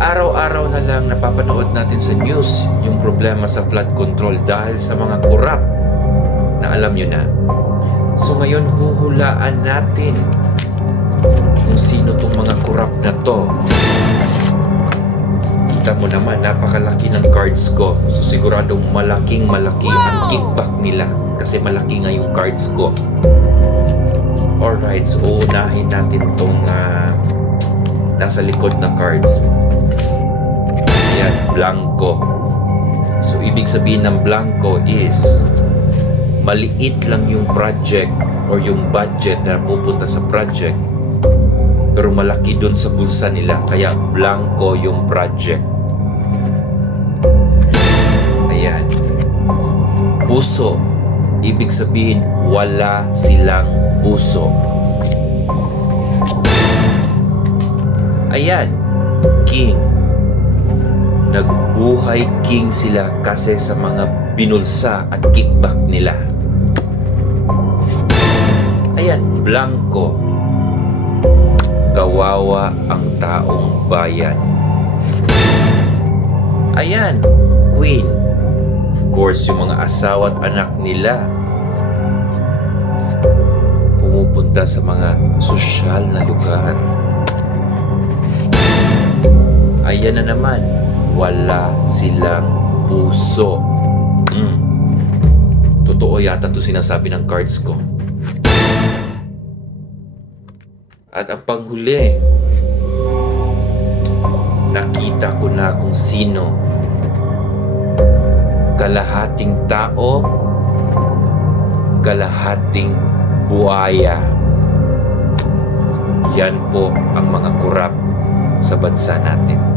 Araw-araw na lang napapanood natin sa news yung problema sa flood control dahil sa mga korap na alam nyo na. So ngayon huhulaan natin kung sino tong mga korap na to. Kita mo naman, napakalaki ng cards ko. So siguradong malaking-malaki ang kickback nila kasi malaki nga yung cards ko. Alright, so unahin natin tong nasa likod na cards. Yan, blanco. So ibig sabihin ng blanco is maliit lang yung project or yung budget na pupunta sa project pero malaki dun sa bulsa nila, kaya blanco yung project. Ayan. Puso, ibig sabihin wala silang puso. Ayan, king. Nagbuhay king sila kasi sa mga binulsa at kickback nila. Ayan, blanco. Kawawa ang taong bayan. Ayan, queen. Of course, yung mga asawa at anak nila pumupunta sa mga sosyal na lugar. Ayan na naman, wala silang puso. Totoo yata ito sinasabi ng cards ko. At ang panghuli, nakita ko na kung sino. Kalahating tao, kalahating buhaya. Yan po ang mga korap sa bansa natin.